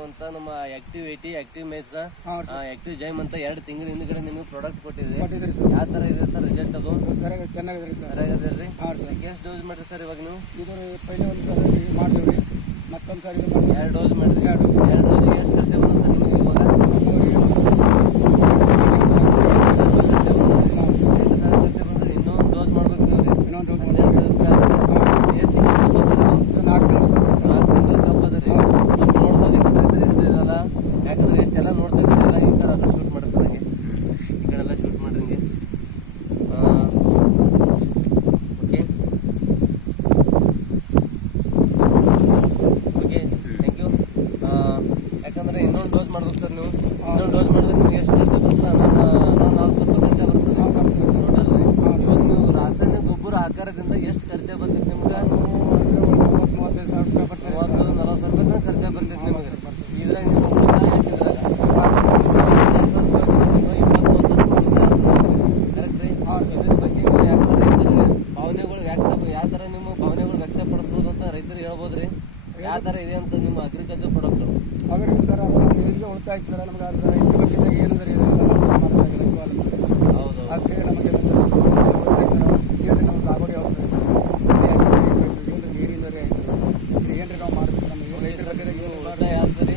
Active ಏಟಿ active ಮೇಸ್ active ಜೈಮ್ ಅಂತ ಎರಡು ತಿಂಗಳ ಹಿಂದ್ಗಡೆ ನಿಮಗೆ ಪ್ರಾಡಕ್ಟ್ ಕೊಟ್ಟಿದ್ರಿ ಯಾವ ತರ ಇದೆ ಸರ್ ರಿಸಲ್ಟ್ ಅದು? ಸರಿಯಾಗಿ ಚೆನ್ನಾಗಿದೆ ಸರ್ ಎಷ್ಟು ಡೋಸ್ ಮಾಡ್ರಿ ಸರ್ ಇವಾಗ ನೀವು? ಇದು ರೀ ಪೈಲೆ ಒಂದು ಸರಿ ಮಾಡ್ತೀವಿ ಮತ್ತೊಂದು ಸರಿ ಎರಡು ಡೋಸ್ ಮಾಡ್ರಿ ಎರಡು ಎರಡು ಡೋಸ್ಗೆ ಎಷ್ಟು ಖರ್ಚು ಬಂತು ಸರ್ ನಿಮಗೆ ಇವಾಗ ಎಂಟು ಸಾವಿರ ಖರ್ಚು ಬಂದ್ರೆ ಇನ್ನೂ ಒಂದು ಡೋಸ್ ಮಾಡ್ಬೇಕು ನೀವು ರೀ ಇನ್ನೊಂದು ಹನ್ನೆರಡು ಸಾವಿರ ರೂಪಾಯಿ ಆಗುತ್ತೆ ಎಷ್ಟು ತಿಂಗಳು ಸರ್ ಇದು ನಾಲ್ಕು ತಿಂಗಳು ನಾಲ್ಕು ತಿಂಗಳು ತಪ್ಪದ್ರಿ ಸ್ವಲ್ಪ ನೋಡ್ಬೋದು ಈ ಕಡೆ ಇದ್ರೆ ಇರಲ್ಲ ಯಾಕಂದ್ರೆ ಎಷ್ಟೆಲ್ಲ ನೋಡ್ತಾ ಇದ್ರಲ್ಲ ಈ ಕಡೆ ಅದು ಶೂಟ್ ಮಾಡಿ ಸರ್ ಹಂಗೆ ಈ ಕಡೆ ಎಲ್ಲ ಶೂಟ್ ಮಾಡ್ರಿ ಹಿಂಗೆ ಓಕೆ ಓಕೆ ಥ್ಯಾಂಕ್ ಯು ಯಾಕಂದ್ರೆ ಇನ್ನೊಂದು ಡೋಸ್ ಮಾಡಿದ್ರೆ ನಿಮ್ಗೆ ಎಷ್ಟು ಬರುತ್ತೆ ನಾಲ್ಕು ಟೋಟಲ್ ನೀವು ರಾಸಾಯನಿಕ ಗೊಬ್ಬರ ಆಕಾರದಿಂದ ಎಷ್ಟು ಖರ್ಚು ಬರ್ತೈತೆ ನಿಮ್ಗೆ? ಮೂವತ್ತೈದು ಸಾವಿರ ರೂಪಾಯಿ ಬರ್ತದೆ ಮೂವತ್ತು ನಲವತ್ತು ಸಾವಿರ ರೂಪಾಯಿ ಖರ್ಚು ಬರ್ತೈತೆ ನಿಮಗೆ. ಇದ್ರಾಗ ನೀವು ಭಾವನೆಗಳು ವ್ಯಕ್ತ ಯಾವ ಥರ ನಿಮ್ಮ ಭಾವನೆಗಳು ವ್ಯಕ್ತಪಡಿಸ್ಬೋದು ಅಂತ ರೈತರಿಗೆ ಹೇಳ್ಬೋದು ರೀ ಯಾವ ಥರ ಇದೆ ಅಂತ ನಿಮ್ಮ ಅಗ್ರಿಕಲ್ಚರ್ ಪ್ರಾಡಕ್ಟು ಹಾಗಾದ್ರೆ ಸರ್ ನೀರಿಗೆ ಉಳಿತಾಯ ಆಗ್ತಾರೆ ನಮ್ಗೆ ಅದರ ರೈತರ ಬಗ್ಗೆ ಏನು ಬೇರೆ ಹೌದು ಆದರೆ ನಮಗೆ ಏನು ನಮ್ಗೆ ಲಾಭರಿ ನೀರಿನ ಬೇರೆ ನಾವು ನಮಗೆ ರೈತರ ಬಗ್ಗೆ ಉಳಿತಾಯ ಆಗ್ತದೆ.